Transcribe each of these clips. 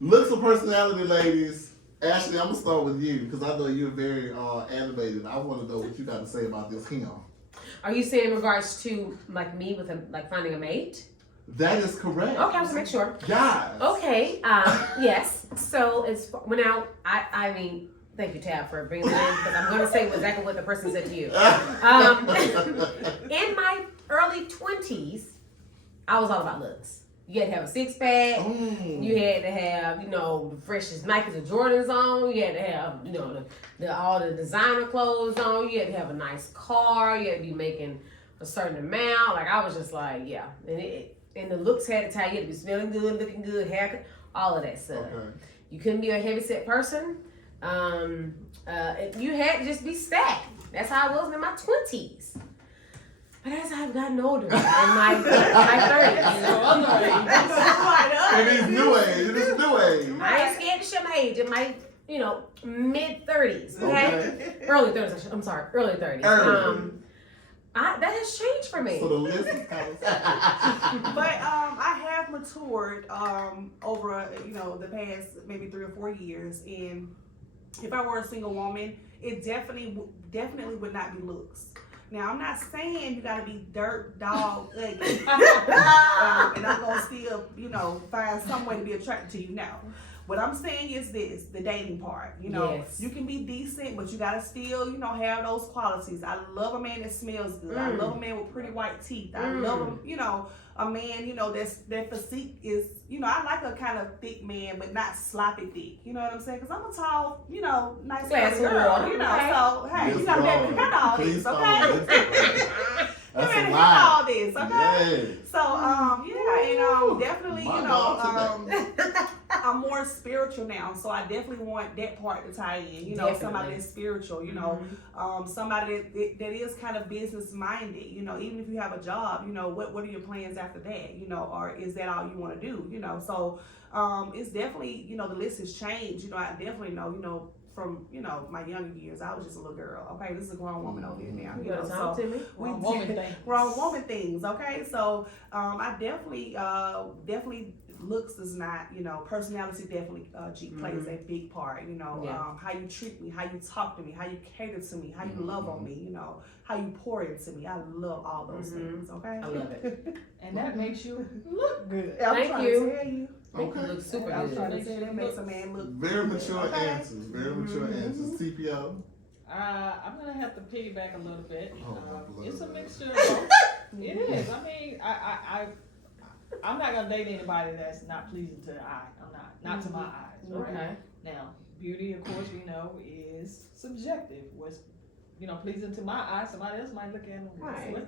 Looks or personality, ladies. Ashley, I'm gonna start with you because I know you're very animated. I want to know what you got to say about this him. Are you saying in regards to like me with like finding a mate? That is correct. Okay, I was to make sure. Guys. Okay. Yes. So it's when I mean, thank you, Tab, for bringing that in because I'm going to say exactly what the person said to you. In my early 20s, I was all about looks. You had to have a six pack. You had to have, the freshest Nikes or Jordans on. You had to have, all the designer clothes on. You had to have a nice car. You had to be making a certain amount. Like I was just like, yeah. And the looks had to tie. You had to be smelling good, looking good, haircut, all of that stuff. Okay. You couldn't be a heavyset person. You had to just be stacked. That's how I was in my 20s. But as I've gotten older, in my 30s, It is new age. It is new age. I ain't scared to show my age. In my, mid 30s, okay? Early 30s. I'm sorry, early 30s. That has changed for me. So the list is kind of. But I have matured over the past maybe 3 or 4 years, and if I were a single woman, it definitely would not be looks. Now, I'm not saying you gotta be dirt, dog, ugly, and I'm gonna still, find some way to be attracted to you now. What I'm saying is this, the dating part, Yes. You can be decent, but you gotta still, have those qualities. I love a man that smells good. I love a man with pretty white teeth. I love a man, that physique is, I like a kind of thick man, but not sloppy thick. You know what I'm saying? Because I'm a tall, nice Glass girl, of water, okay. So, hey, Yes, you gotta be able to Lord. handle all Please this, okay? That's You a gotta lot. handle all this, okay? Yes. So, definitely, My God, I'm more spiritual now, so I definitely want that part to tie in. Definitely. Somebody that's spiritual. Somebody that is kind of business minded. Even if you have a job, what are your plans after that? Or is that all you want to do? So it's definitely the list has changed. I definitely know. From my younger years, I was just a little girl. Okay, this is a grown woman over here now. You gotta talk to me. Grown woman things. Okay, so I definitely looks does not. Personality definitely plays a big part. How you treat me, how you talk to me, how you cater to me, how you love on me. How you pour into me. I love all those things. Okay, I love it. And that makes you look good. Thank you. To tell you. Make you look super I was good. trying to say that makes a man look Very mature okay. answers. Very mature answers. TPO. I'm gonna have to piggyback a little bit. It's a mixture of both. It is. I mean, I'm not gonna date anybody that's not pleasing to the eye. I'm not to my eyes. Right? Okay. Now, beauty, of course, we know is subjective. What's pleasing to my eye, somebody else might look at them. Right. You know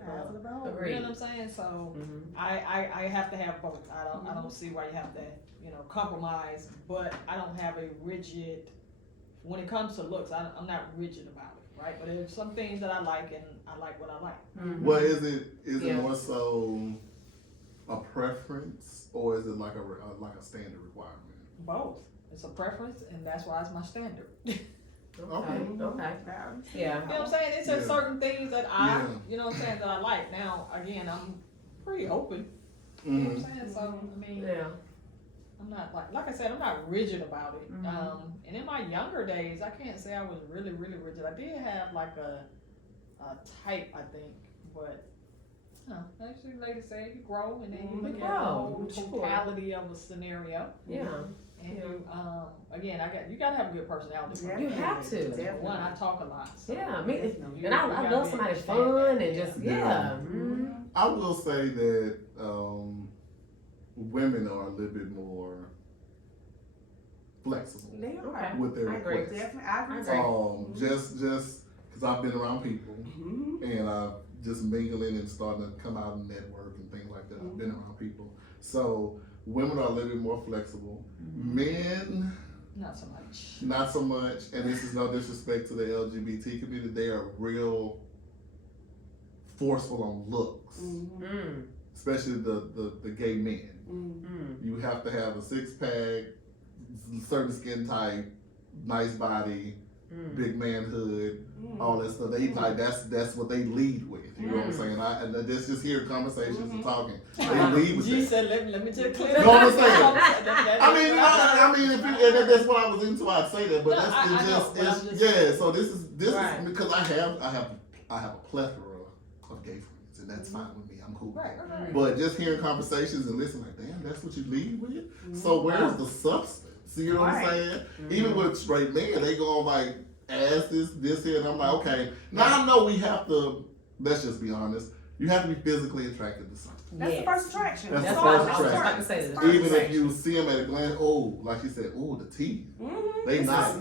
what I'm saying? So I have to have both. I don't see why you have to compromise, but I don't have a rigid. When it comes to looks, I'm not rigid about it, right? But there's some things that I like, and I like what I like. Well, is it more so a preference, or is it like a standard requirement? Both. It's a preference, and that's why it's my standard. Okay. Yeah. You know what I'm saying? It's just certain things that that I like. Now, again, I'm pretty open. You know what I'm saying? So, I mean, I'm not like I said, I'm not rigid about it. And in my younger days, I can't say I was really, really rigid. I did have like a type, I think, but actually, ladies say you grow and then you look at the whole totality of a scenario. Yeah. And again, you gotta have a good personality. Yeah. You have to. One, I talk a lot. So Yeah, and I love somebody fun and just I will say that women are a little bit more flexible with their requests. Definitely, I agree. Just because I've been around people and I've just mingling and starting to come out and network and things like that. I've been around people, so women are a little bit more flexible. Men, not so much. Not so much, and this is no disrespect to the LGBT community. They are real forceful on looks, especially the gay men. You have to have a 6-pack, certain skin type, nice body, big manhood, all that stuff. They like that's what they lead with. You know what I'm saying? And that's just hear conversations and talking. They lead with G that. said, let me just clear You know what I'm saying? I I mean, and that's what I was into. I'd say that, but No, it's yeah. So this is Right. because I have a plethora of gay friends, and that's fine with me. I'm cool with that. But just hearing conversations and listening, like, damn, that's what you lead with. So where's the substance? You know what I'm saying? Even with straight men, they go on like, ask this here, and I'm like, okay. Now I know we have to. Let's just be honest. You have to be physically attracted to something. That's the first attraction. That's the all. first attraction. I was about to say that. Even if you see them at a glance, oh, like you said, oh, the teeth. They nice.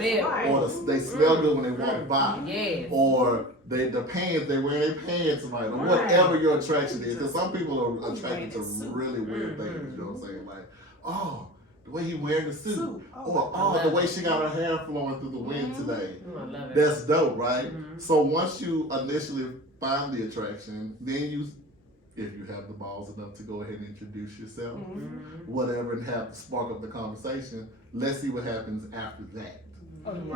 Or they smell good when they walk by. Yes. Or the pants, they wear their pants right. Or whatever your attraction is. Because some people are attracted to really weird things. You know what I'm saying? Like, oh, the way he wearing the suit. Or, oh, the way she got her hair flowing through the wind today. I love it. That's dope, right? So once you initially find the attraction, then you, if you have the balls enough to go ahead and introduce yourself, whatever, and have spark up the conversation. Let's see what happens after that.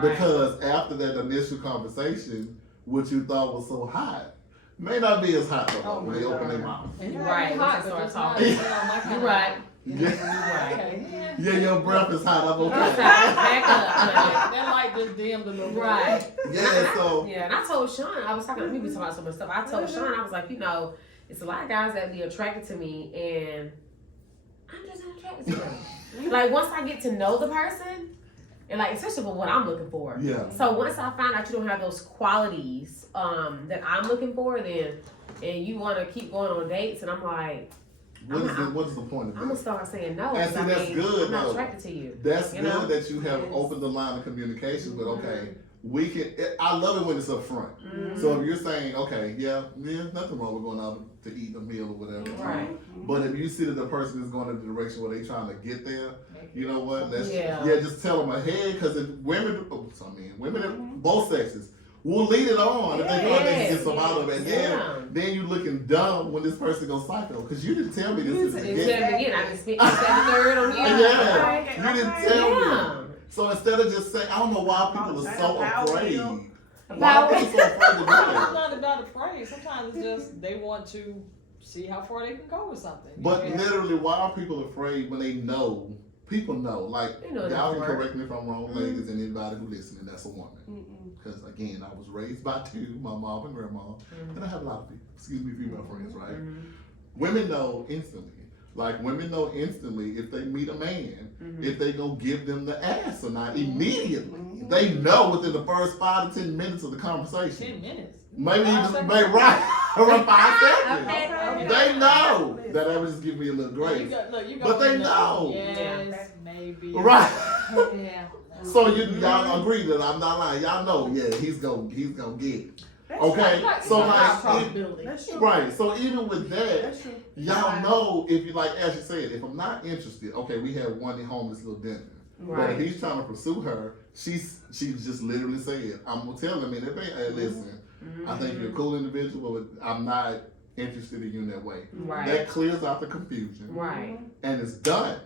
Because after that initial conversation, what you thought was so hot may not be as hot though when they open their mouth. Right. Hot, but it's not, you know, my kind You're of- right. Yeah. Yeah, your breath is hot. I'm okay. Back up. That light just dimmed a little bit. Right. Yeah, so Yeah, and I told Sean, I was talking, we was talking about so much stuff. I told Sean, I was like, you know, it's a lot of guys that be attracted to me, and I'm just not attracted to them. Like, once I get to know the person, and like, especially for what I'm looking for. yeah. So once I find out you don't have those qualities that I'm looking for, then, and you want to keep going on dates, and I'm like, What is the point of I'm gonna that? start saying no. And see, 'cause that's good, I'm not though. attracted to you. That's You good know? that you have opened the line of communication, but okay, we can. I love it when it's up front. So if you're saying, okay, yeah, nothing wrong with going out to eat a meal or whatever. Right. But if you see that the person is going in the direction where they're trying to get there, you know what? Let's Yeah. just tell them ahead, because if women, women of both sexes will lead it on if they feel like they can get some out of it. Then you looking dumb when this person goes psycho, because you didn't tell me this. Instead of again, I can speak the third on you. Yeah, you didn't tell Yeah. me. So instead of just saying, I don't know why people are so afraid. Why About are people so afraid to do It's that? not about afraid. Sometimes it's just they want to see how far they can go with something. But Yeah. literally, why are people afraid when they know? People know. Like, They know it y'all don't can work. correct me if I'm wrong, ladies, and anybody who listening, that's a woman. Because again, I was raised by two, my mom and grandma, and I have a lot of female friends, right? Women know instantly. Like, women know instantly if they meet a man, if they go give them the ass or not immediately. They know within the first 5 to 10 minutes of the conversation. 10 minutes. Maybe Five even, seconds. maybe around 5 seconds. Okay. They know that I would just give me a little You grace. go But they in there, know. Yes, maybe. Right. Yeah. So y'all agree that I'm not lying. Y'all know, yeah, he's gonna get it. Okay? So like, That's true. right. So even with that, That's true. y'all know if you, like Ashley said, if I'm not interested, okay, we had one homeless little dinner. But if he's trying to pursue her, she just literally said, I'm gonna tell him, and hey, listen, I think you're a cool individual, but I'm not interested in you in that way. Right. That clears out the confusion. Right. And it's done.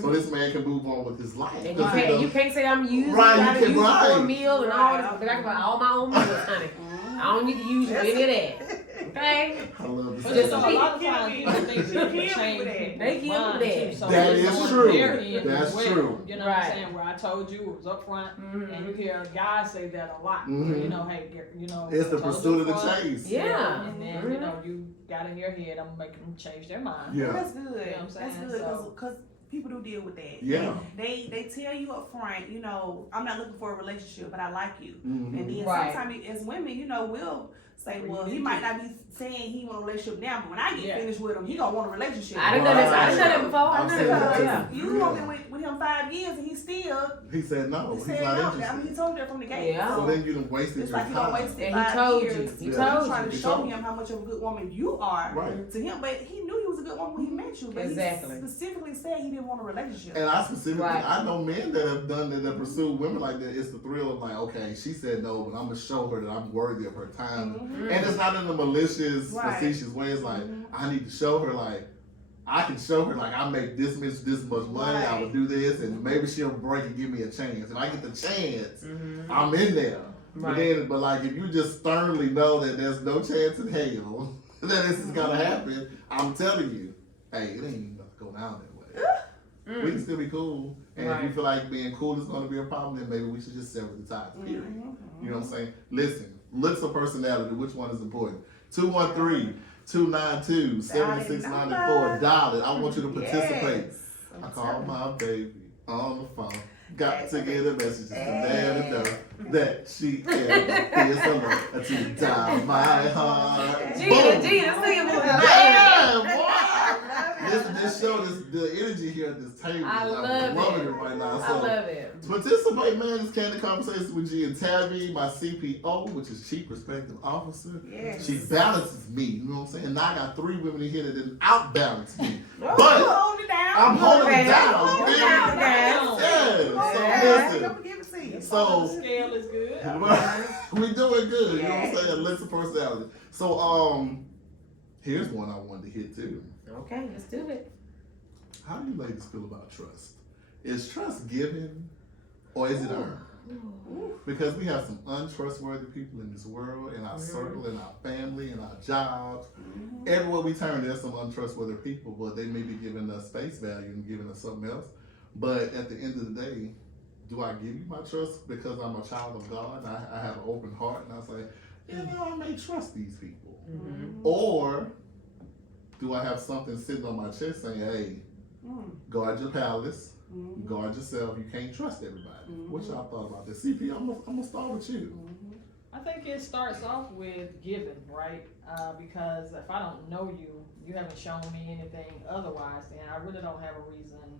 So this man can move on with his life. And 'Cause he knows- you can't say I'm using Right, you, you I can- use you for a right. meal and all this, but I can buy all my own meals, honey. I don't need to use you any of that. Okay? I love But this. so a lot of times people think people can change They people's give minds, that. too. So That it's is on true. their end That's as well. true. You know Right. what I'm saying? Where I told you it was up front, and you hear guys say that a lot. Mhm. You know, hey, you know, It's the I told pursuit you of the up front, chase. Yeah. And then, you know, you got in your head, I'm making them change their mind. Yeah. That's good. You know what I'm That's saying? good So- because people do deal with that. Yeah. They tell you up front, you know, I'm not looking for a relationship, but I like you. Mhm. And then Right. sometimes as women, you know, we'll say, well, he might not be saying he want a relationship now, but when I get finished with him, he gonna want a relationship. I done done this. I done done that before. I I've done seen that that before. too. Yeah. You only been with him 5 years and he still He said no. he He's said not no. interested. I mean, he told you that from the gate. Yeah. So then you done wasted It's your like you don't time. waste And he 5 told you. years. He You told trying to you. He show told him how much of a good woman you are Right. to him, but he knew you was a good woman when he met you. But Exactly. he specifically said he didn't want a relationship. And I specifically, Right. I know men that have done that pursue women like that. It's the thrill of like, okay, she said no, but I'm gonna show her that I'm worthy of her time. And it's not in a malicious, Right. facetious way. It's like I need to show her like I can show her like I make this much money, I would do this, and maybe she'll break and give me a chance. If I get the chance, I'm in there. Right. But like if you just sternly know that there's no chance in hell that this is gonna happen, I'm telling you, hey, it ain't even gonna go down that way. We can still be cool. And if you feel like being cool is gonna be a problem, then maybe we should just sever the ties, period. You know what I'm saying? Listen, looks of personality, which one is important? 213-292-7694. Dial it. I want you to participate. I called my baby on the phone. Got to get a message to let her know that she is alone to dial my heart. Gina, sing it. Yeah, boy. This show, the energy here at this table. I'm loving it right now. So, I love it. Participate, man. This Candid Conversations with G and Tabby, my CPO, which is Chief Respective Officer. Yes. She balances me. You know what I'm saying? Now I got 3 women in here that didn't outbalance me. But I'm holding it down. Yeah. So the scale is good. We doing good. You know what I'm saying? List of personality. So here's one I wanted to hit too. Okay, let's do it. How do you ladies feel about trust? Is trust given or is it earned? Because we have some untrustworthy people in this world, in our circle, in our family, in our jobs. Everywhere we turn, there's some untrustworthy people, but they may be giving us face value and giving us something else. But at the end of the day, do I give you my trust because I'm a child of God? I have an open heart, and I say, I may trust these people. Or do I have something sitting on my chest saying, hey, guard your palace, guard yourself, you can't trust everybody. What y'all thought about this? CP, I'm gonna start with you. I think it starts off with giving, right? Because if I don't know you, you haven't shown me anything otherwise, then I really don't have a reason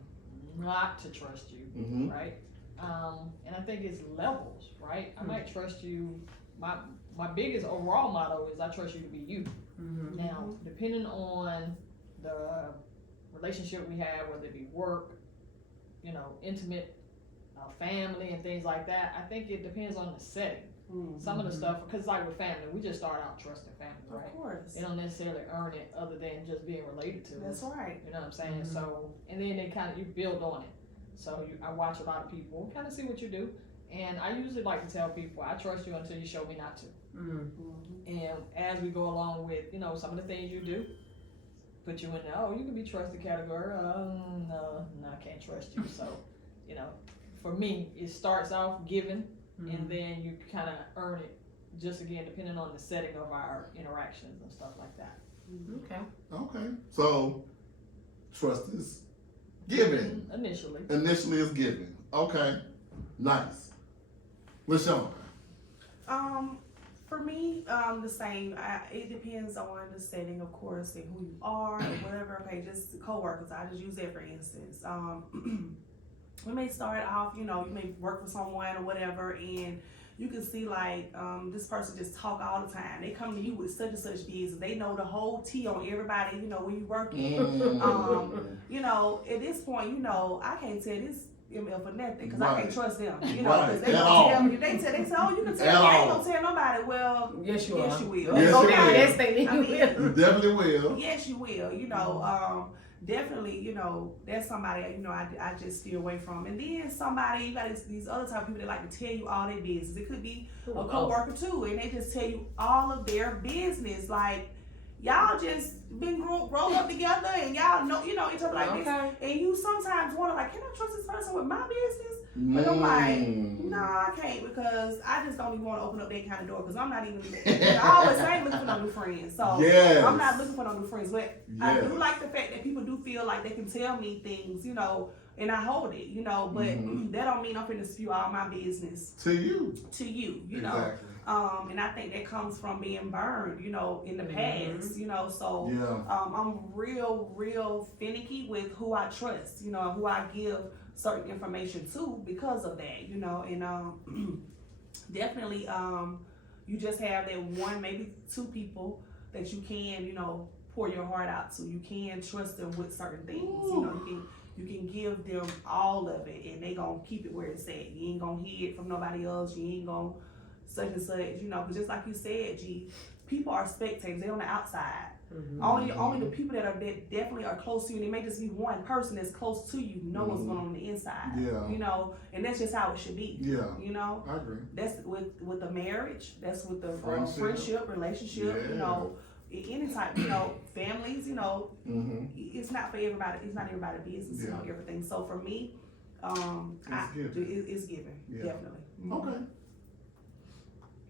not to trust you, right? And I think it's levels, right? I might trust you. My biggest overall motto is I trust you to be you. Now, depending on the relationship we have, whether it be work, intimate, family and things like that, I think it depends on the setting. Some of the stuff, because like with family, we just start out trusting family, right? Of course. They don't necessarily earn it other than just being related to That's us. right. You know what I'm saying? So, and then they kind of, you build on it. So I watch a lot of people, kind of see what you do. And I usually like to tell people, I trust you until you show me not to. And as we go along with, some of the things you do, put you in the, you can be trusted category. No, I can't trust you. So, for me, it starts off giving, and then you kind of earn it, just again, depending on the setting of our interactions and stuff like that. Okay. So, trust is given. Initially is given. Okay. Nice. LaShawn. For me, the same. It depends on the setting, of course, and who you are and whatever. Okay, just co-workers. I just use that for instance. We may start off, you may work with someone or whatever, and you can see like this person just talk all the time. They come to you with such and such business. They know the whole tea on everybody, when you working. At this point, I can't tell this for nothing because I can't trust them. Because they don't tell me. They say, oh, you can tell me. I ain't gonna tell nobody. Well, yes, you will. Yes, you will. You definitely will. Yes, you will. Definitely, that's somebody, I just steer away from. And then somebody, you got these other type of people that like to tell you all their business. It could be a co-worker too, and they just tell you all of their business. Like, y'all just been rolled up together and y'all know, each other like this. And you sometimes wonder, like, can I trust this person with my business? But I'm like, nah, I can't, because I just don't even want to open up that kind of door, because I'm not even, I always say looking for no new friends. So I'm not looking for no new friends. But I do like the fact that people do feel like they can tell me things, and I hold it, but that don't mean I'm finna spew all my business to you, exactly. And I think that comes from being burned, in the past, so I'm real finicky with who I trust, who I give certain information to because of that, and definitely you just have that one, maybe 2 people that you can, pour your heart out to. You can trust them with certain things, you can give them all of it and they gonna keep it where it's at. You ain't gonna hear it from nobody else. You ain't gonna such and such, because just like you said, G, people are spectators. They're on the outside. Mm-hmm. Only the people that definitely are close to you, and it may just be one person that's close to you, know what's going on the inside. Yeah. You know, and that's just how it should be. Yeah. You know, I agree. that's with the marriage. That's with the Friendship. relationship. Yeah. You know, any type. You know, families. You know, Mm-hmm. it's not for everybody. It's not everybody's business. You know, everything. So for me, it's given. Yeah. Definitely. Okay.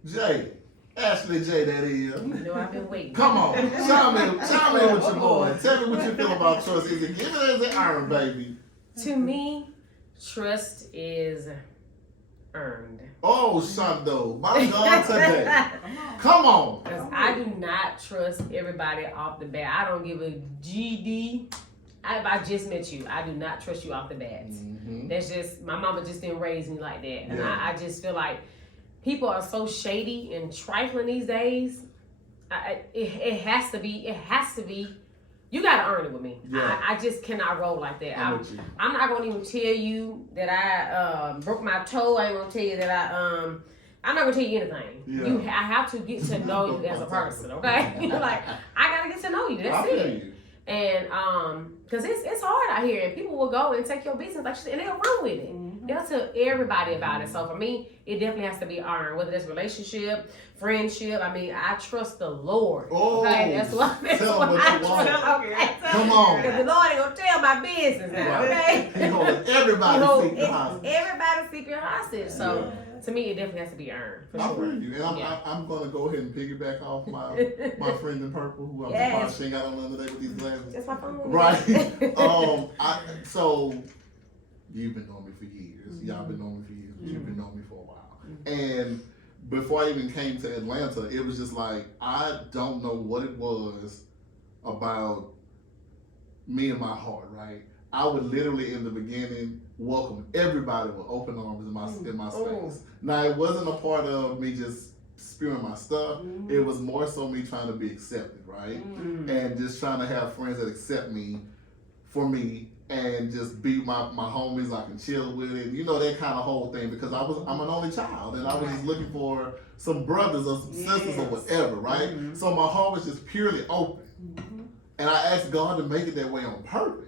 Jay. Ashley J, that is. You know, I've been waiting. Come on, chime in with your boy. Tell me what you feel about trust. Is it given or is it earned, baby? To me, trust is earned. Oh, Shondo, my God, today. Come on. Because I do not trust everybody off the bat. I don't give a GD. If I just met you, I do not trust you off the bat. Mm-hmm. That's just, my mama just didn't raise me like that. And Yeah. I just feel like people are so shady and trifling these days. It has to be. You gotta earn it with me. Yeah. I just cannot roll like that. I'm with you. I'm not gonna even tell you that I broke my toe. I ain't gonna tell you that I'm not gonna tell you anything. Yeah. I have to get to know you as a person, okay? Like, I gotta get to know you. That's I feel it. you. And because it's hard out here, and people will go and take your business like shit, and they'll run with it. Mm-hmm. They'll tell everybody about it. So for me, it definitely has to be earned, whether it's relationship, friendship. I mean, I trust the Lord. Oh, okay, that's what tell them what I you want. trust. Okay. Come on. Because the Lord ain't gonna tell my business now. Right. Okay. He hold everybody seek the hostage. Everybody's secret hostage. So to me, it definitely has to be earned. For I sure. feel you. And I'm going to go ahead and piggyback off my friend in purple who I'm surprised she ain't got on the other day with these glasses. That's my phone. Right. So you've been knowing me for years. Y'all been knowing me for years, but you've been knowing me for a while. And before I even came to Atlanta, it was just like, I don't know what it was about me and my heart, right? I would literally in the beginning welcome everybody with open arms in my space. Now it wasn't a part of me just spewing my stuff. It was more so me trying to be accepted, right? And just trying to have friends that accept me for me and just be my homies I can chill with it. You know, that kind of whole thing, because I'm an only child and I was just looking for some brothers or some sisters or whatever, right? So my heart was just purely open. And I asked God to make it that way on purpose.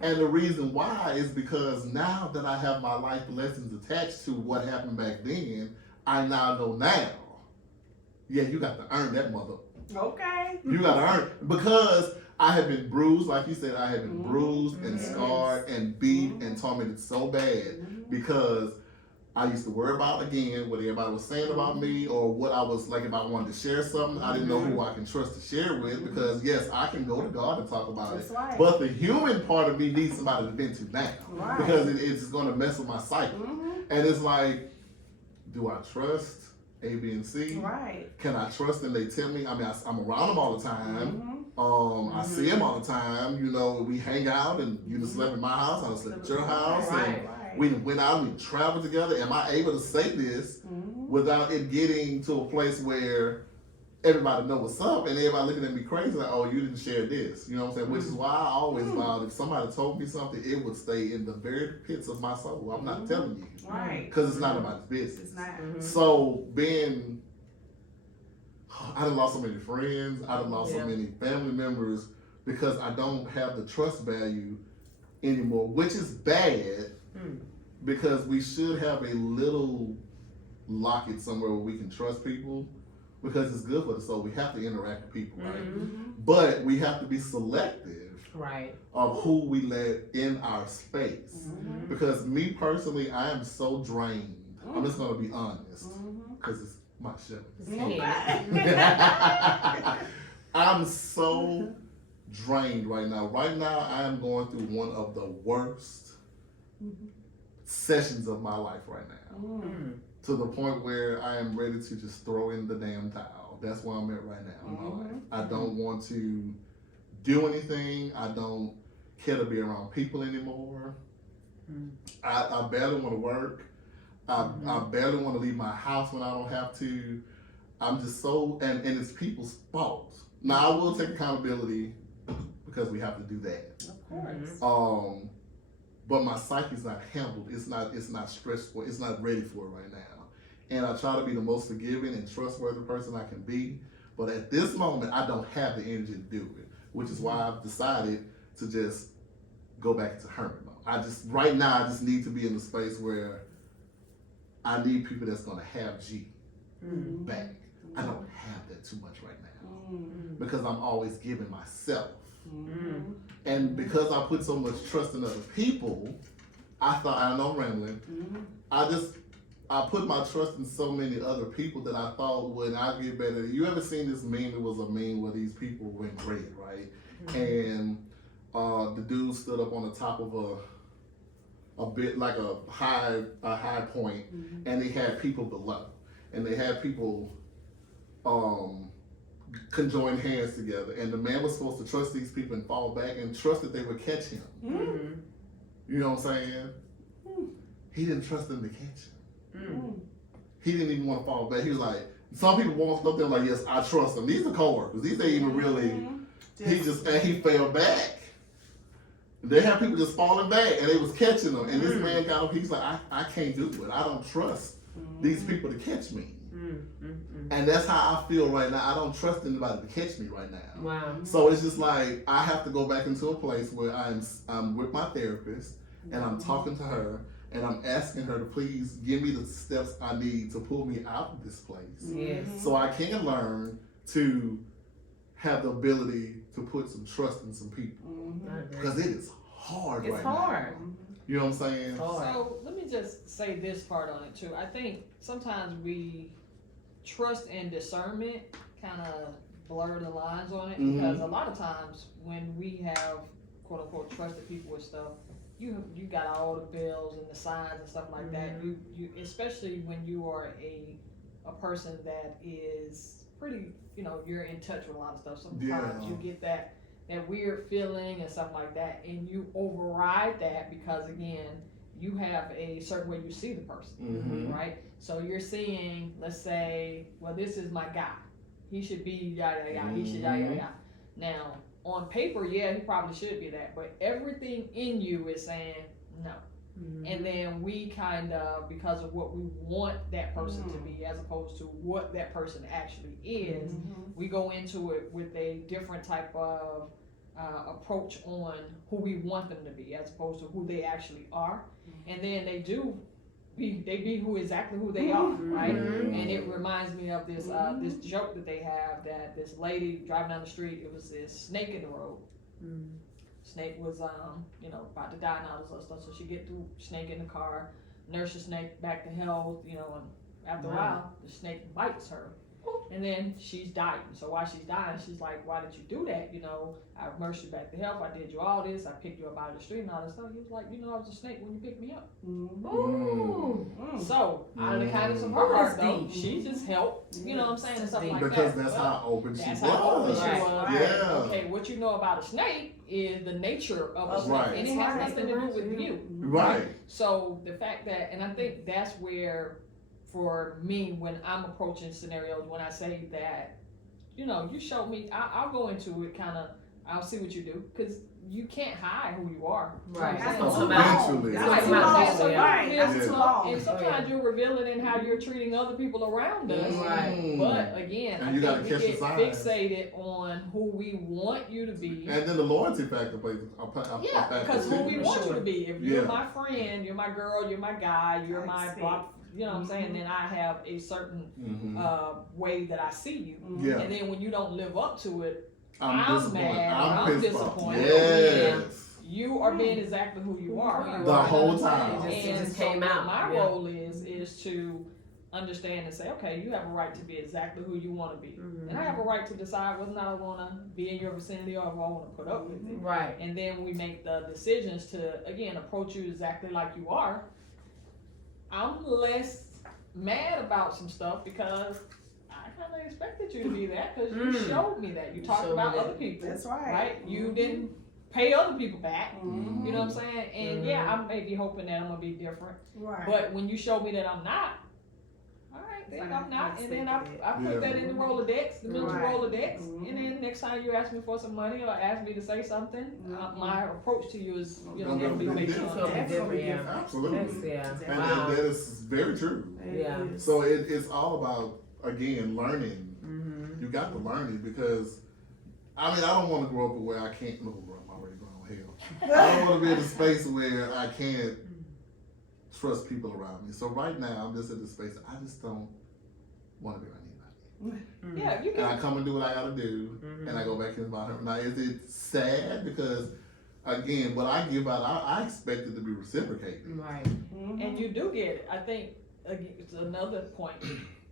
And the reason why is because now that I have my life lessons attached to what happened back then, I now know now. Yeah, you got to earn that mother. Okay. You got to earn it. Because I have been bruised, like you said, I have been bruised and scarred and beat and tormented so bad because I used to worry about, again, what everybody was saying about me or what I was, like if I wanted to share something, I didn't know who I can trust to share with because, yes, I can go to God and talk about That's it. right. But the human part of me needs somebody to vent to now because it's going to mess with my psyche. And it's like, do I trust A, B, and C? Right. Can I trust them? They tell me, I mean, I'm around them all the time. I see them all the time. You know, we hang out and you just slept in my house, I just slept at your house. And we went out and we traveled together. Am I able to say this without it getting to a place where everybody know what's up and everybody looking at me crazy like, oh, you didn't share this. You know what I'm saying? Which is why I always vowed if somebody told me something, it would stay in the very pits of my soul. I'm not telling you. Right. Because it's not about business. It's not. So I done lost so many friends. I done lost so many family members because I don't have the trust value anymore, which is bad because we should have a little locket somewhere where we can trust people because it's good for the soul. We have to interact with people, right? But we have to be selective of who we let in our space. Because me personally, I am so drained. I'm just going to be honest because it's my show. I'm so drained right now. Right now, I am going through one of the worst sessions of my life right now. To the point where I am ready to just throw in the damn towel. That's where I'm at right now in my life. I don't want to do anything. I don't care to be around people anymore. I barely want to work. I barely want to leave my house when I don't have to. I'm just so, and it's people's fault. Now I will take accountability because we have to do that. Of course. But my psyche's not handled. It's not stressful. It's not ready for it right now. And I try to be the most forgiving and trustworthy person I can be. But at this moment, I don't have the energy to do it, which is why I've decided to just go back to hermit mode. Right now, I just need to be in the space where I need people that's gonna have G back. I don't have that too much right now because I'm always giving myself. And because I put so much trust in other people, I know I'm rambling, I put my trust in so many other people that I thought when I get better. You ever seen this meme? It was a meme where these people went red, right? And the dude stood up on the top of a bit like a high point, and they had people below, and they had people conjoined hands together, and the man was supposed to trust these people and fall back and trust that they would catch him. You know what I'm saying? He didn't trust them to catch him. He didn't even want to fall back. He was like, some people walked up there like, yes, I trust them. These are coworkers. These ain't even really. He fell back. They had people just falling back, and they was catching them. And this man got up. He's like, I can't do it. I don't trust these people to catch me. And that's how I feel right now. I don't trust anybody to catch me right now. Wow. So it's just like I have to go back into a place where I'm with my therapist, and I'm talking to her, and I'm asking her to please give me the steps I need to pull me out of this place. Yes. So I can learn to have the ability to put some trust in some people. Because it is hard right now. It's hard. You know what I'm saying? So let me just say this part on it too. I think sometimes we trust and discernment kind of blur the lines on it because a lot of times when we have quote unquote trusted people with stuff, you got all the bells and the signs and stuff like that. You especially when you are a person that is pretty, you're in touch with a lot of stuff. Sometimes you get that weird feeling and stuff like that, and you override that because again, you have a certain way you see the person, right? So you're seeing, let's say, well, this is my guy. He should be yada yada. He should yada yada. Now, on paper, yeah, he probably should be that, but everything in you is saying no. And then we kind of, because of what we want that person to be as opposed to what that person actually is, we go into it with a different type of approach on who we want them to be as opposed to who they actually are. And then they be exactly who they are, right? And it reminds me of this this joke that they have that this lady driving down the street, it was this snake in the road. Snake was about to die and all this other stuff, so she get the snake in the car, nurse the snake back to health, and after a while the snake bites her. And then she's dying. So while she's dying, she's like, why did you do that? I nursed you back to health. I did you all this. I picked you up out of the street and all this stuff. He was like, I was a snake when you picked me up. So out of the kindness of her heart, though, she just helped. You know what I'm saying? And stuff like because that. That's how open she was. That's how open she was. Yeah. Okay, what you know about a snake is the nature of a snake. And it has nothing to do with you. Right. So the fact that, and I think that's where, for me, when I'm approaching scenarios, when I say that, you show me, I'll go into it I'll see what you do, because you can't hide who you are. Right. That's too Eventually. That's too long. And sometimes you're revealing in how you're treating other people around us. Right. But again, and I think we get fixated on who we want you to be. And then the loyalty factor plays a factor. Yeah, because who we want you to be. If you're my friend, you're my girl, you're my guy, you're my block. You know what I'm saying? Then I have a certain way that I see you. Yeah. And then when you don't live up to it, I'm mad. I'm disappointed. Yes. You are being exactly who you are. The whole time. It just so came out. My role is to understand and say, okay, you have a right to be exactly who you want to be. And I have a right to decide whether or not I want to be in your vicinity or if I want to put up with it. Right. And then we make the decisions to, again, approach you exactly like you are. I'm less mad about some stuff because I kind of expected you to be that because you showed me that. You talked about other people. That's right. Right? You didn't pay other people back. You know what I'm saying? And yeah, I may be hoping that I'm going to be different. Right. But when you show me that I'm not, all right, then I'm not. And then I put that in the Rolodex, the mental Rolodex. And then next time you ask me for some money or ask me to say something, my approach to you is, going to be based on that. Absolutely. Yeah. And that is very true. Yeah. So it's all about, again, learning. You got to learn it because, I mean, I don't want to grow up where I can't, no, bro, I'm already going to hell. I don't want to be in a space where I can't trust people around me. So right now, I'm just in the space, I just don't want to be around anybody. Yeah, you And I can. come and do what I gotta do, and I go back in my home. Now, is it sad? Because, again, what I give out, I expect it to be reciprocated. Right. And you do get it. I think again, it's another point,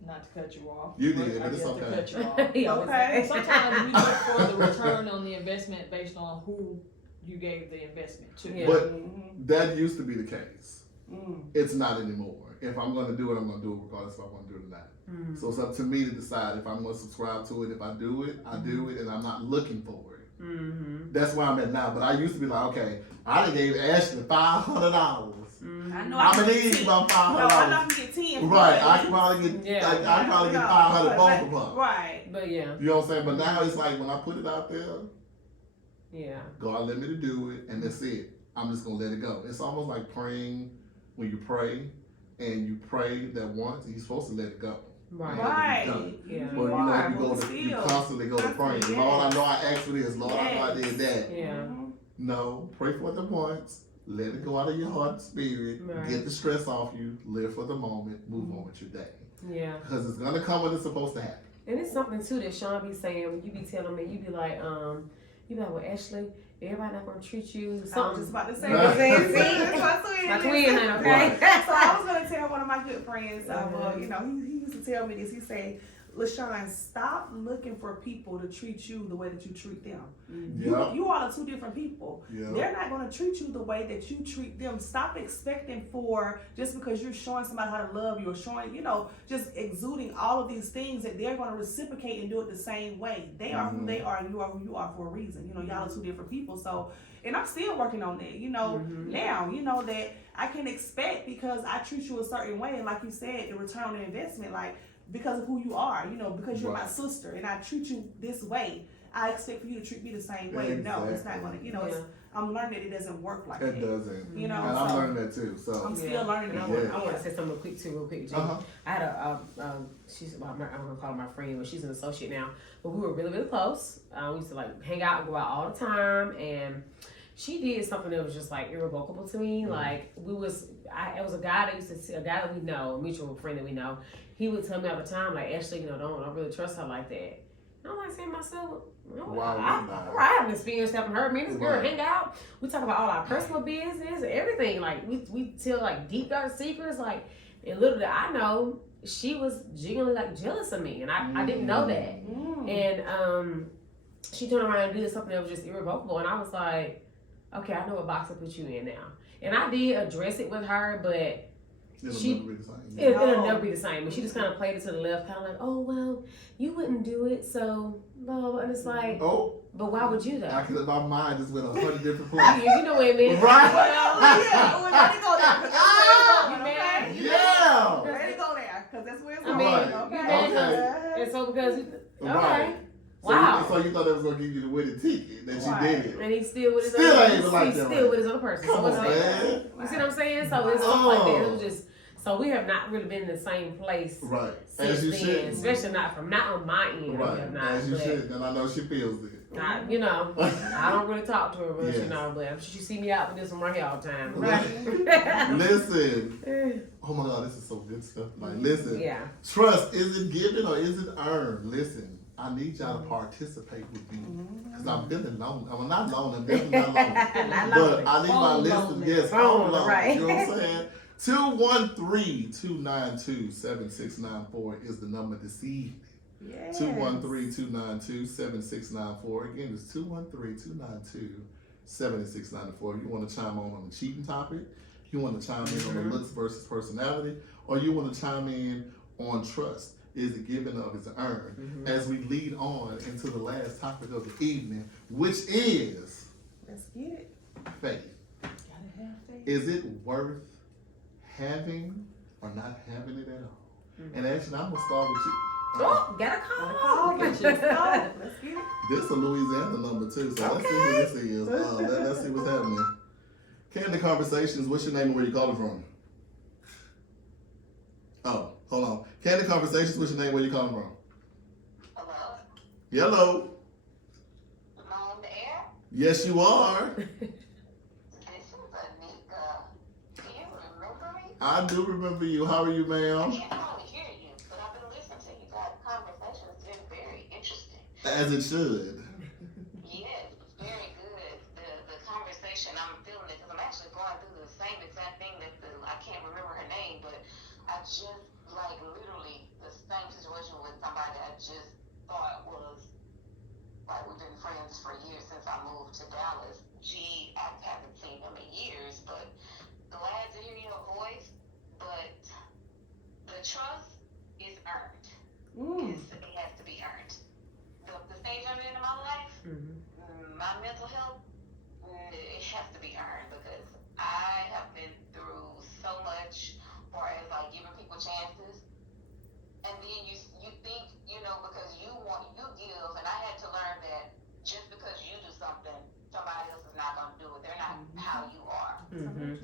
not to cut you off. You did, but I it's guess okay. to cut you off. Okay. Sometimes we look for the return on the investment based on who you gave the investment to. Yeah. But that used to be the case. Mm. It's not anymore. If I'm gonna do it, I'm gonna do it regardless if I want to do it or not. So it's up to me to decide if I'm gonna subscribe to it. If I do it, I do it, and I'm not looking for it. That's where I'm at now. But I used to be like, okay, I done gave Ashley $500. I know I'm gonna get need 10. about $500. No, I know I can get 10. Right, I can probably get, I probably get 500 both of them. Right. But yeah. You know what I'm saying? But now it's like when I put it out there, Yeah. God let me to do it, and that's it. I'm just gonna let it go. It's almost like praying when you pray, and you pray that once, and you're supposed to let it go. Right. Right. Yeah. But you constantly go to praying. Yes. Lord, I know I asked for this. Lord, I know I did that. Yeah. No, pray for the once. Let it go out of your heart and spirit. Right. Get the stress off you. Live for the moment. Move on with your day. Yeah. Because it's gonna come when it's supposed to happen. And it's something too that Sean be saying when you be telling me, you be like, well, Ashley, everybody not gonna treat you. I was Something. just about to say. Right. That's my twin. My twin, honey, okay? So I was gonna tell one of my good friends. You know, he used to tell me this. He said, LaShawn, stop looking for people to treat you the way that you treat them. Yeah. You all are two different people. Yeah. They're not going to treat you the way that you treat them. Stop expecting for, just because you're showing somebody how to love you or showing, you know, just exuding all of these things, that they're going to reciprocate and do it the same way. They are who they are, and you are who you are for a reason. You know, y'all are two different people. So, and I'm still working on that, you know, now, you know, that I can expect, because I treat you a certain way, and like you said, the return on the investment, like, because of who you are, you know, because you're my sister and I treat you this way, I expect for you to treat me the same way. No, it's not gonna, you know, it's, I'm learning that it doesn't work like that. It doesn't. You know, and I'm learning that too. So I'm still learning that. I want to say something real quick, Jay. I had I'm gonna call her my friend, but she's an associate now. But we were really, really close. We used to like hang out and go out all the time, and she did something that was just like irrevocable to me. Like it was a guy that we know, a mutual friend that we know. He would tell me all the time, like, Ashley, you know, don't really trust her like that. And I'm like saying to myself, I haven't experienced helping her. Me and this girl hang out. We talk about all our personal business and everything. Like we tell like deep dark secrets. Like, and little did I know, she was genuinely like jealous of me, and I didn't know that. And she turned around and did something that was just irrevocable, and I was like, okay, I know what box to put you in now. And I did address it with her, but it'll never be the same. But she just kind of played it to the left, kind of like, oh, well, you wouldn't do it, so, blah, blah, blah. And it's like, but why would you, though? I could, my mind just went 100 different places. You know what I mean? Right. Well, let it go there, 'cause that's where it's going, okay? Yeah. Let it go there, because that's where it's I going. mean, Okay. And so because, Right. Wow. So you thought that was gonna give you the winning ticket that you did. And he's still with his Still other ain't even like that, still right? with his other person. Come So it's on, like, man. you see what I'm saying? So it's stuff like that. It was just, so we have not really been in the same place Right. since As you then. should. Especially not on my end. We Right. have not. As you but should. And I know she feels it. you know, I don't really talk to her much, Yes. you know, but I'm sure she see me out with this one right here all the time. Right. Listen. Oh my God, this is so good stuff. Like, listen. Yeah. Trust, is it given or is it earned? Listen. I need y'all to participate with me. Because I'm feeling lonely. I'm not lonely. I'm definitely not lonely. Not But lonely. I need my listeners. Yes, Phone lonely. right. You know what I'm saying? 213-292-7694 is the number this evening. Yes. 213-292-7694. Again, it's 213-292-7694. If you want to chime on the cheating topic, you want to chime in on the looks versus personality, or you want to chime in on trust. Is it given or is it earned? As we lead on into the last topic of the evening, which is Let's get it. faith. Gotta have faith. Is it worth having or not having it at all? And actually, I'm gonna start with you. Oh, got a call. Let's get it. This is a Louisiana number too, so let's see who this is. Let's see what's happening. Candy Conversations, what's your name and where you calling from? Oh, hold on. Candy Conversations, what's your name, where you calling from? Hello? Hello. Am I on the air? Yes, you are. This is Anika. Do you remember me? I do remember you. How are you, I ma'am? can't hardly hear you, but I've been listening to you guys' conversation. It's been very interesting. As it should. Yes, it's very good. The conversation, I'm feeling it because I'm actually going through the same exact thing that I can't remember her name, but I just like literally the same situation with somebody I just thought was like we've been friends for years since I moved to Dallas. Gee, I haven't seen them in years, but glad to hear your voice. But the trust is earned. It has to be earned. The stage I'm in my life, my mental health, it has to be earned because I have been through so much, far as like giving people chances, and then you think because you give, and I had to learn that just because you do something, somebody else is not going to do it. They're not how you are.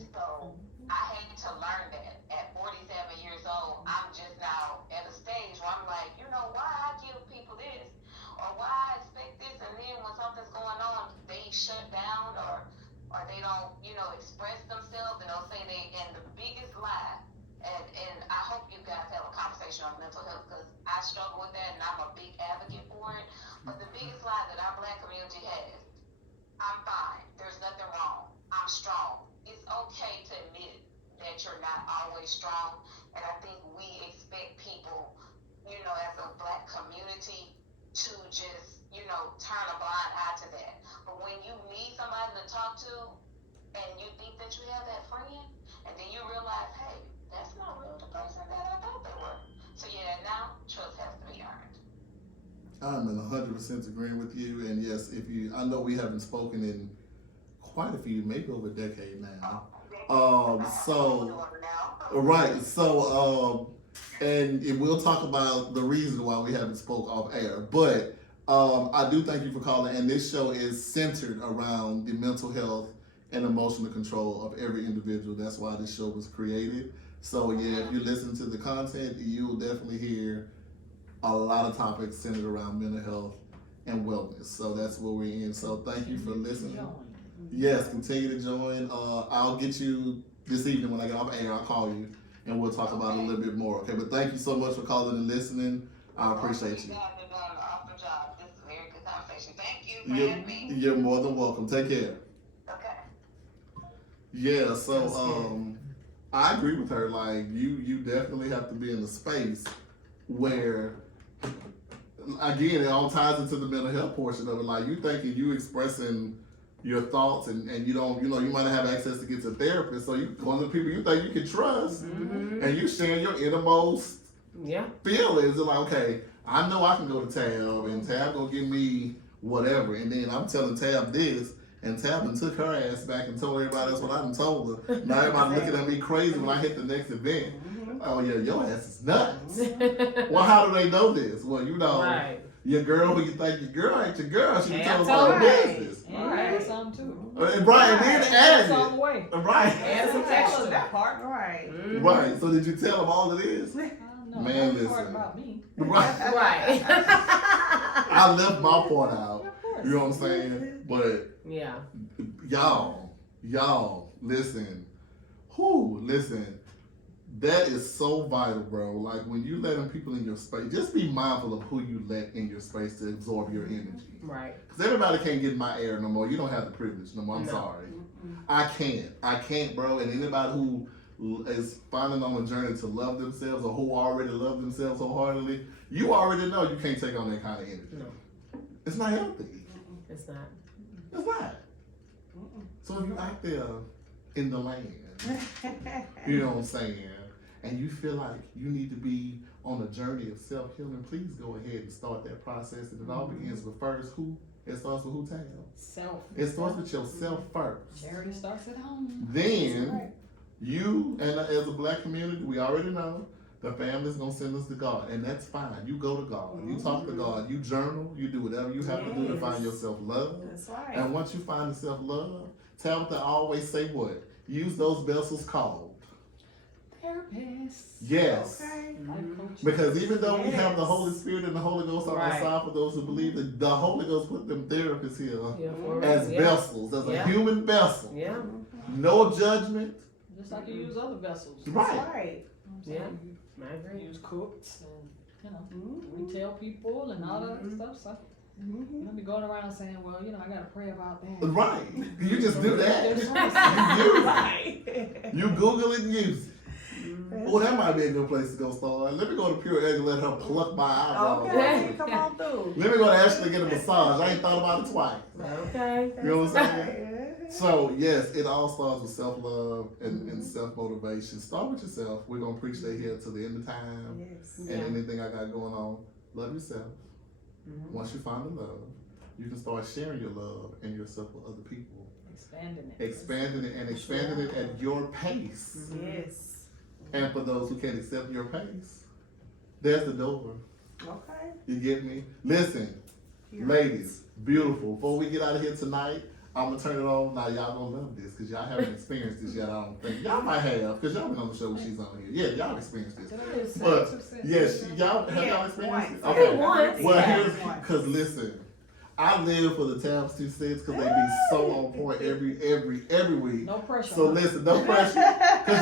So I had to learn that at 47 years old. I'm just now at a stage where I'm like, why I give people this or why I expect this, and then when something's going on, they shut down or they don't, express themselves, and they'll say and the biggest lie, and I hope you guys have a conversation on mental health because I struggle with that and I'm a big advocate for it. But the biggest lie that our Black community has, I'm fine. There's nothing wrong. I'm strong. It's okay to admit that you're not always strong. And I think we expect people, as a Black community to just, turn a blind eye to that. But when you need somebody to talk to and you think that you have that friend, and then you realize, hey, that's not really the person that I thought they were. So yeah, now trust has to be earned. I'm in 100% agreeing with you. And yes, I know we haven't spoken in quite a few, maybe over a decade now. And we'll talk about the reason why we haven't spoke off air. But I do thank you for calling. And this show is centered around the mental health and emotional control of every individual. That's why this show was created. So yeah, if you listen to the content, you'll definitely hear a lot of topics centered around mental health and wellness. So that's where we're in. So thank you for listening. Yes, continue to join. I'll get you this evening when I get off air. I'll call you and we'll talk about it a little bit more. Okay, but thank you so much for calling and listening. I appreciate you. You guys are doing an awesome job. This is a very good conversation. Thank you for having me. You're more than welcome. Take care. Okay. Yeah, so I agree with her. Like you definitely have to be in a space where, again, it all ties into the mental health portion of it. Like you thinking you expressing your thoughts and you don't, you might not have access to get to a therapist. So you going to people you think you can trust and you sharing your innermost feelings. And like, okay, I know I can go to Tab and Tab gonna give me whatever. And then I'm telling Tab this. And Tab and took her ass back and told everybody else what I done told her. Now everybody looking at me crazy when I hit the next event. Oh yeah, your ass is nuts. Well, how do they know this? Well, your girl who you think your girl ain't your girl. She can tell us all the business. Right. Some too. And Brian then add some way. Right. Add some texture. That part. Right. Right. So did you tell them all it is? No, Man, that's listen. about me. Right. Right. I left my part out. You know what I'm saying? But yeah. Y'all, listen. Listen. That is so vital, bro. Like when you letting people in your space, just be mindful of who you let in your space to absorb your energy. Right. Because everybody can't get in my air no more. You don't have the privilege no more. I'm sorry. I can't, bro. And anybody who is finding on a journey to love themselves or who already love themselves wholeheartedly, you already know you can't take on that kind of energy. No. It's not healthy. It's not. It's not. So if you're out there in the land, you know what I'm saying, and you feel like you need to be on a journey of self-healing, please go ahead and start that process. And it all begins with first who? It starts with who, Tam? Self. It starts with yourself first. Charity starts at home. Then you, and as a Black community, we already know the family's gonna send us to God, and that's fine. You go to God, you talk to God, you journal, you do whatever you have to do to find yourself love. That's right. And once you find yourself love, Tabitha always say what? Use those vessels called Therapist. Yes. Okay. Life coach. Because even though we have the Yes. Holy Spirit and the Holy Ghost on our Right. side for those who believe that the Holy Ghost put them therapists here Yeah, for real. as Yeah. vessels, as Yeah. a human vessel. Yeah. No judgment. Just like you use other vessels. Right. Right. Yeah. You I agree. use cooks and, you know, Mm-hmm. we tell people and all that other Mhm. stuff. So Mm-hmm. you don't be going around saying, well, you know, I gotta pray about that. Right. You just do that. There's You trust. use it. Right. You Google it and use it. Mm-hmm. Oh, that might be a good place to go start. Let me go to Pure Egg and let her pluck my eyebrows. Okay, come on through. Let me go to Ashley and get a massage. I ain't thought about it twice. Okay. You know what I'm saying? saying? So, yes, it all starts with self-love and self-motivation. Start with yourself. We're going to preach that here till the end of time. Yes. And Yeah. anything I got going on, love yourself. Once you find the love, you can start sharing your love and yourself with other people. Expanding it. Expanding it at your pace. Yes. And for those who can't accept your pace, there's the door. Okay. You get me? Listen, ladies, beautiful. Before we get out of here tonight, I'm gonna turn it on. Now y'all gonna love this because y'all haven't experienced this yet. I don't think y'all might have because y'all been on the show when she's on here. Yeah, y'all experienced this. Did I just say But 2 cents? yes, y'all have y'all Yeah, experienced it? once. Okay. Once. Well, Yeah. here's because listen, I live for the tabs 2 cents because they be so on point every week. No pressure. So huh? listen, no pressure,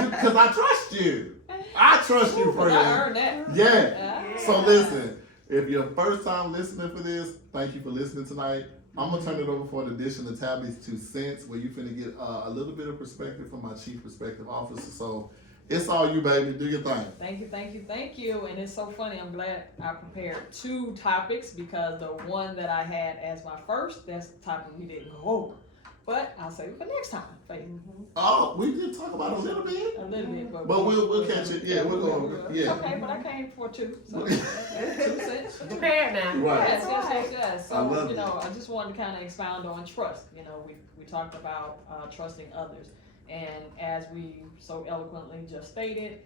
because I trust you. I trust you, Well, I friend. heard that. Yeah. So listen, if you're first time listening for this, thank you for listening tonight. I'm gonna turn it over for an addition to Tabby's 2 cents, where you finna get a little bit of perspective from my chief perspective officer. So it's all you, baby. Do your thing. Thank you, thank you, thank you. And it's so funny. I'm glad I prepared 2 topics because the one that I had as my first, that's the topic we didn't go over. But I'll save it for next time. Faith. Oh, we did talk about it a little bit, A little bit, but we'll catch it. Yeah, we're going. It's Yeah. okay, but I came for 2. So 2 cents. Prepared now. Right. Yes. I So, love you it. know, I just wanted to kind of expound on trust. You know, we talked about trusting others. And as we so eloquently just stated,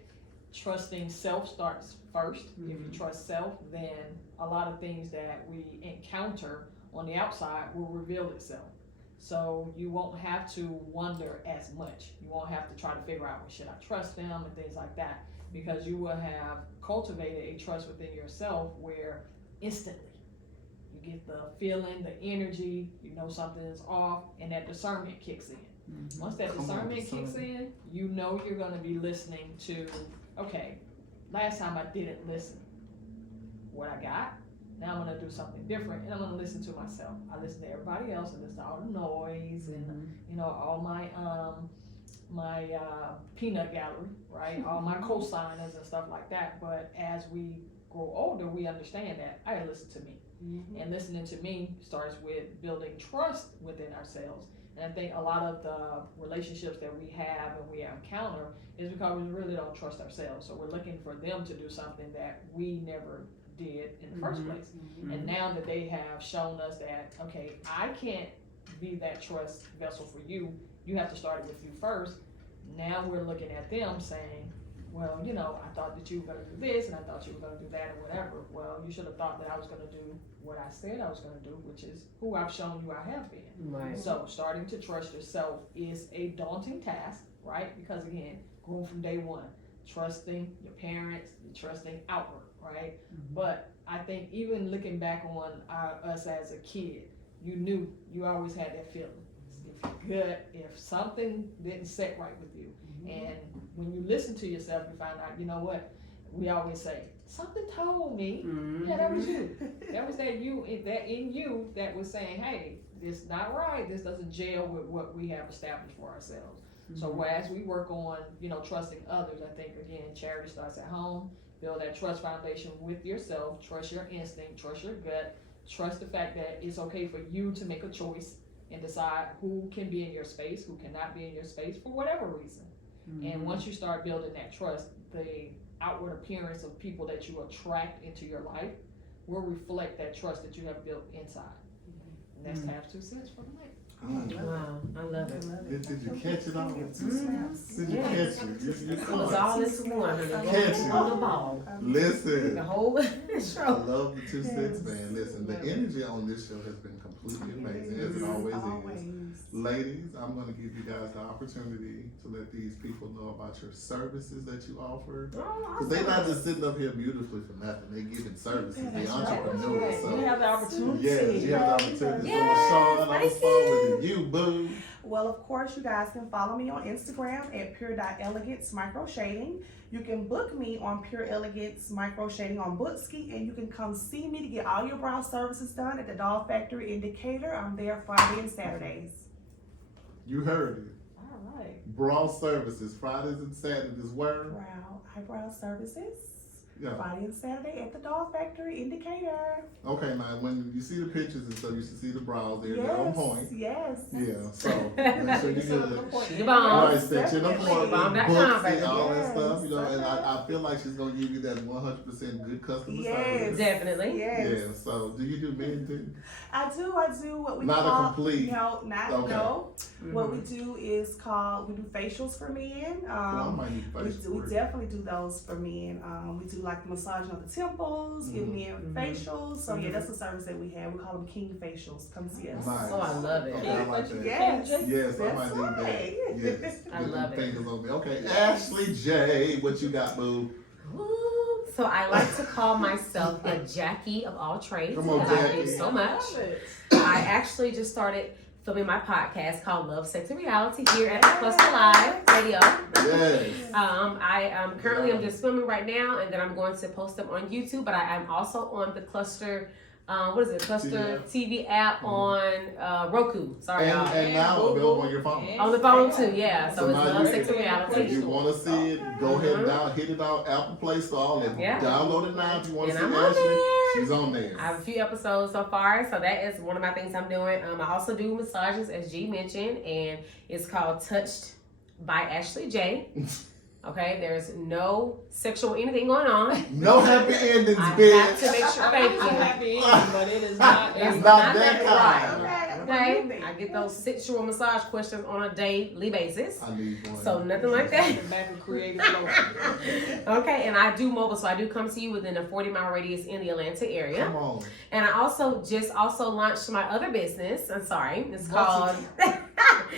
trusting self starts first. If you trust self, then a lot of things that we encounter on the outside will reveal itself. So you won't have to wonder as much. You won't have to try to figure out, well, should I trust them and things like that, because you will have cultivated a trust within yourself where instantly you get the feeling, the energy, you know something is off, and that discernment kicks in. Once that Come on, discernment kicks discernment. in, you know you're going to be listening to, okay, last time I didn't listen. What I got, now I'm going to do something different, and I'm going to listen to myself. I listen to everybody else, and listen to all the noise and, you know, all my peanut gallery, right? All my cosigners and stuff like that. But as we grow older, we understand that I gotta listen to me. And listening to me starts with building trust within ourselves. And I think a lot of the relationships that we have and we encounter is because we really don't trust ourselves. So we're looking for them to do something that we never did in the first place. And now that they have shown us that, okay, I can't be that trust vessel for you, you have to start it with you first. Now we're looking at them saying, well, you know, I thought that you were going to do this and I thought you were going to do that or whatever. Well, you should have thought that I was going to do what I said I was going to do, which is who I've shown you I have been. Right. So starting to trust yourself is a daunting task, right? Because again, going from day one, trusting your parents, trusting outward, right? But I think even looking back on us as a kid, you always had that feeling. If you're good, if something didn't set right with you, and when you listen to yourself, you find out, you know what? We always say, something told me. Yeah, that was you. That was that in you that was saying, hey, this is not right. This doesn't gel with what we have established for ourselves. So as we work on, you know, trusting others, I think again, charity starts at home. Build that trust foundation with yourself. Trust your instinct. Trust your gut. Trust the fact that it's okay for you to make a choice and decide who can be in your space, who cannot be in your space for whatever reason. And once you start building that trust, the outward appearance of people that you attract into your life will reflect that trust that you have built inside. And that's Tab's 2 cents for the night. Wow, I love it. Did you catch it all? Did you Yes. catch it? You It was all into one. honey. Catch it. On the ball. Listen. The whole. That's I true. love the 2 cents, man. Listen, the energy on this show has been completely amazing, as it always is. Ladies, I'm going to give you guys the opportunity to let these people know about your services that you offer. Because they're not just sitting up here beautifully for nothing. They're giving services. They're entrepreneurs. So, You have the opportunity. yes, you have the opportunity. Yes, So, LaShawn, I'm going to thank start with you, boo. Well, of course, you guys can follow me on Instagram at pure.elegance micro shading. You can book me on Pure Elegance Micro Shading on Bookski, and you can come see me to get all your brow services done at the Doll Factory in Decatur. I'm there Friday and Saturdays. You heard it. All right. Brow services, Fridays and Saturdays, where? Eyebrow services. Yeah. Friday and Saturday at the Doll Factory in Decatur. Okay, now when you see the pictures and stuff, you should see the brows there. They're on point. Yes. Yeah, so make sure you get it. She the bomb. Right, set your appointment, Bomb.com, books baby. and all that Yes. stuff, you know, and I feel like she's gonna give you that 100% good customer service. Definitely. Yes. Yeah, so do you do men too? I do what we Not a call complete- no, not Okay. no. What we do is we do facials for men. Well, I might need to We face definitely do those for men. We do like massaging of the temples, give men facials. So yeah, that's the service that we have. We call them king facials. Come see us. Nice. Oh, I love it. Okay, I like that. Yes. Yes, I That's might need right. that. Yes. I With love them it. fingers on me. Okay, Ashley J, what you got, boo? Ooh, so I like to call myself a Jackie of all trades. Come on, because I Jackie. do so much. Love it. I actually just started filming my podcast called Love, Sex, and Reality here at the Cluster Live Radio. Yes. I'm just filming right now, and then I'm going to post them on YouTube. But I'm also on the Cluster. Cluster TV app on Roku. Sorry, y'all. And now available on your phone. On the phone too, yeah. So So it's now Love, you Sex, and If Reality. you want to see it, go ahead and hit it out Apple Play Store and Yeah. download it now if you want to And see I'm on Ashley. there. She's on there. I have a few episodes so far, so that is one of my things I'm doing. I also do massages, as G mentioned, and it's called Touched by Ashley J. Okay, there's no sexual anything going on. No happy endings, I have bitch. to make sure. I Thank mean, I'm you. happy ending, but it is not. It's It's not that that kind. right. Okay, I get those sexual massage questions on a daily basis. I need one. So nothing like that. Back with creative flow. Okay, and I do mobile, so I do come to you within a 40-mile radius in the Atlanta area. Come on. And I also launched my other business. I'm sorry, it's called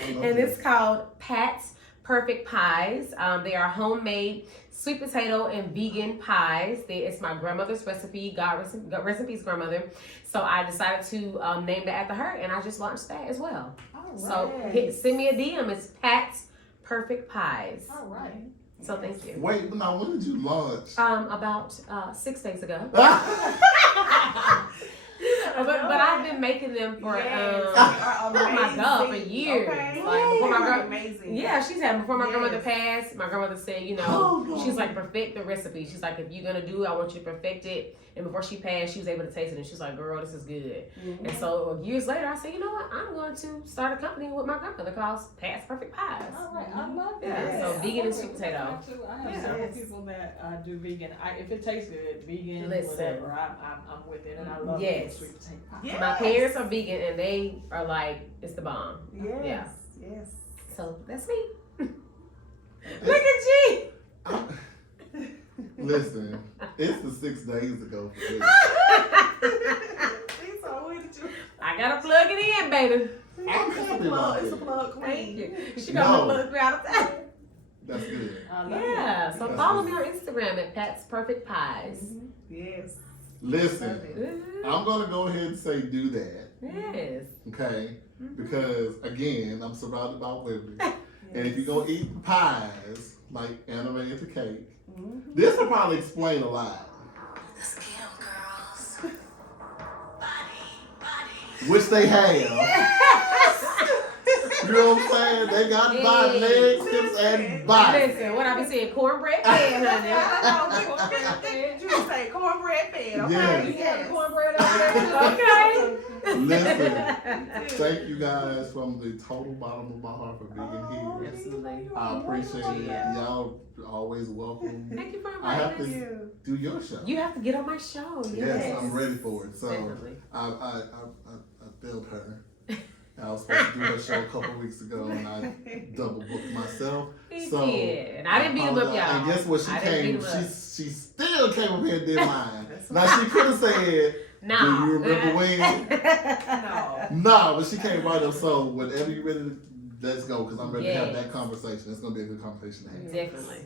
it's called Pat's Perfect Pies. They are homemade sweet potato and vegan pies. It's my grandmother's recipe, God Recipe's grandmother. So I decided to name that after her, and I just launched that as well. All right. So send me a DM. It's Pat's Perfect Pies. All right. So thank you. Wait, now when did you launch? About 6 days ago. But I've been making them for oh my God, for years. Okay. Like before my girl, amazing. yeah, she's had before my Yes. grandmother passed. My grandmother said, she's like, perfect the recipe. She's like, if you're gonna do it, I want you to perfect it. And before she passed, she was able to taste it, and she was like, girl, this is good. And so years later, I said, you know what? I'm going to start a company with my grandmother called Pat's Perfect Pies. All right. I love that. Yeah, so vegan and sweet potato. I have Yeah. several people that do vegan. If it tastes good, vegan, Listen. whatever, I'm with it, and I love Yes. sweet potato pie. Yes. My parents are vegan, and they are like, it's the bomb. Yes. Yeah. Yes. So that's me. Look at G. Listen, it's the 6 days ago for me. She's so with you. I gotta plug it in, baby. I'm It's a happy plug. about It's a it. plug queen. Thank you. She No. got my plug me all the time. That's good. I love Yeah. So That's follow good. me on Instagram at Pat's Perfect Pies. Yes. Listen, Ooh, I'm gonna go ahead and say do that, yes. okay? Because again, I'm surrounded by women, and if you're gonna eat pies like Anna Mae at the cake, this will probably explain a lot. Let's get 'em, girls. Body. Which they have. You know what I'm saying? They got body, legs, hips, and body. Listen, what I be saying, cornbread fed, honey. You can say cornbread fed, okay? Yes. You got cornbread out there? Okay. Listen, thank you guys from the total bottom of my heart for being here. Absolutely. I appreciate it. Y'all always welcome. Thank you for I have inviting to us. do your show. You have to get on my show. Yes, I'm ready for it. So Definitely. I failed her. I was supposed to do her show a couple weeks ago, and I double booked myself. He So did. And I didn't beat him up, apologize. y'all. And guess what? She I didn't came. beat him up. She still came up here and did mine. Now she could have said, No. do you remember when? No. No, but she came right up. So whenever you're ready, let's go because I'm ready to have Yes. that conversation. It's gonna be a good conversation to have. Definitely.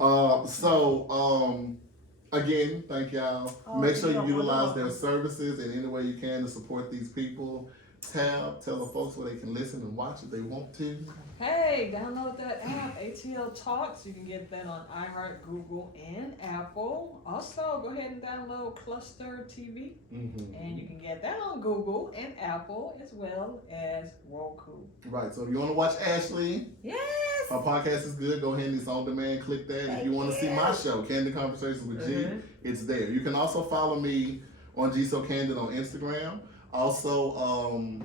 Again, thank y'all. Oh, Make sure you you're utilize welcome. their services in any way you can to support these people. Tell the folks where they can listen and watch if they want to. Hey, download that app, ATL Talks. You can get that on iHeart, Google, and Apple. Also, go ahead and download Cluster TV, and you can get that on Google and Apple as well as Roku. Right. So if you want to watch Ashley, Yes. her podcast is good. Go ahead and it's on demand. Click that. If you want to see my show, Candid Conversations with G, it's there. You can also follow me on G So Candid on Instagram. Also,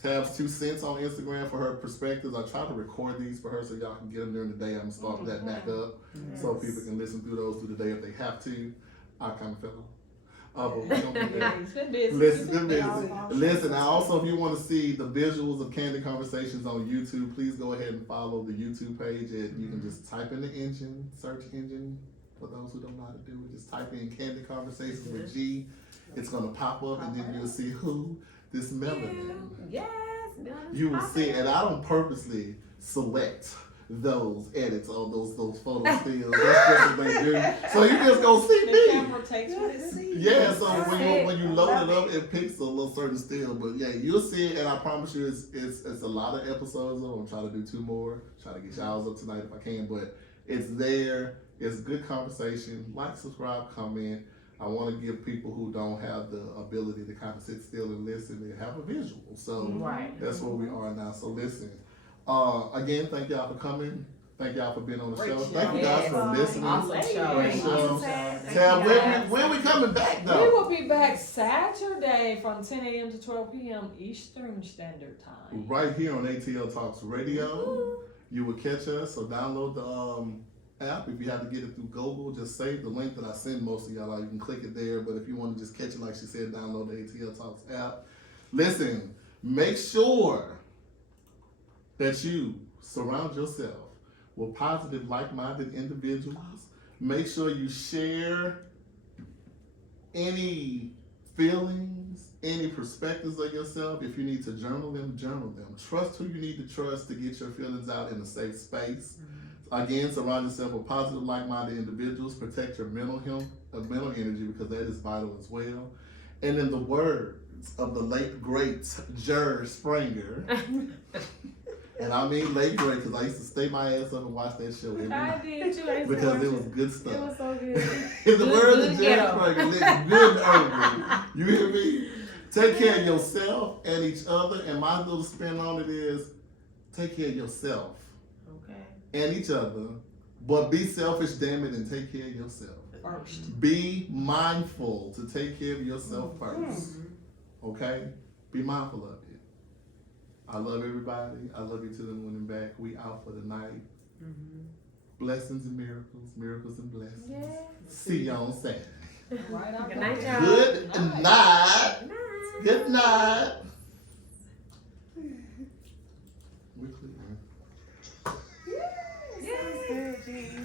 Tab's 2 cents on Instagram for her perspectives. I try to record these for her so y'all can get them during the day. I'm gonna start that back up so people can listen through those through the day if they have to. I kind of fell off. But we don't do that. It's been busy. Listen, good busy. Listen, now also if you want to see the visuals of Candid Conversations on YouTube, please go ahead and follow the YouTube page. And you can just type in the search engine. For those who don't know how to do it, just type in Candid Conversations with G. It's gonna pop up, and then you'll see who this melanin. Yes. You will see, and I don't purposely select those edits on those photo stills. That's just what they do. So you just gonna see The me. camera takes what it sees. Yeah, so when you load it up, it picks a little certain still. But yeah, you'll see it, and I promise you, it's a lot of episodes. I'm trying to do 2 more. Try to get y'all up tonight if I can, but it's there. It's good conversation. Like, subscribe, comment. I want to give people who don't have the ability to kind of sit still and listen and have a visual. So that's where we are now. So listen. Again, thank y'all for coming. Thank y'all for being on the show. Thank you guys for listening. Awesome show. Great show. Thank Tab, you, guys. when we coming back We though? will be back Saturday from 10 a.m. to 12 p.m. Eastern Standard Time. Right here on ATL Talks Radio. You will catch us. So download the app. If you have to get it through Google, just save the link that I send most of y'all out. You can click it there. But if you want to just catch it, like she said, download the ATL Talks app. Listen, make sure that you surround yourself with positive, like-minded individuals. Make sure you share any feelings, any perspectives of yourself. If you need to journal them, journal them. Trust who you need to trust to get your feelings out in a safe space. Again, surround yourself with positive, like-minded individuals. Protect your mental health, mental energy, because that is vital as well. And in the words of the late great Jerry Springer, and I mean late great because I used to stay my ass up and watch that show every I night did too. because it was good stuff. It was so good. In the words of Good Jerry ghetto. Springer, live good and ugly. You hear me? Take care of yourself and each other. And my little spin on it is take care of yourself and each other, but be selfish, damn it, and take care of yourself. First. Be mindful to take care of yourself first. Okay? Be mindful of it. I love everybody. I love you to the moon and back. We out for the night. Blessings and miracles, miracles and blessings. Yeah. See you on Saturday. Right out Good night, there. y'all. Good night. Good night. We're clear.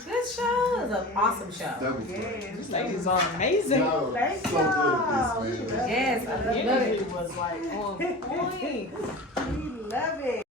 Good show. It was an awesome show. That was great. These ladies are amazing. Y'all are Thank so y'all. good at this, man. Yes, I The love energy it. was like on point. We love it.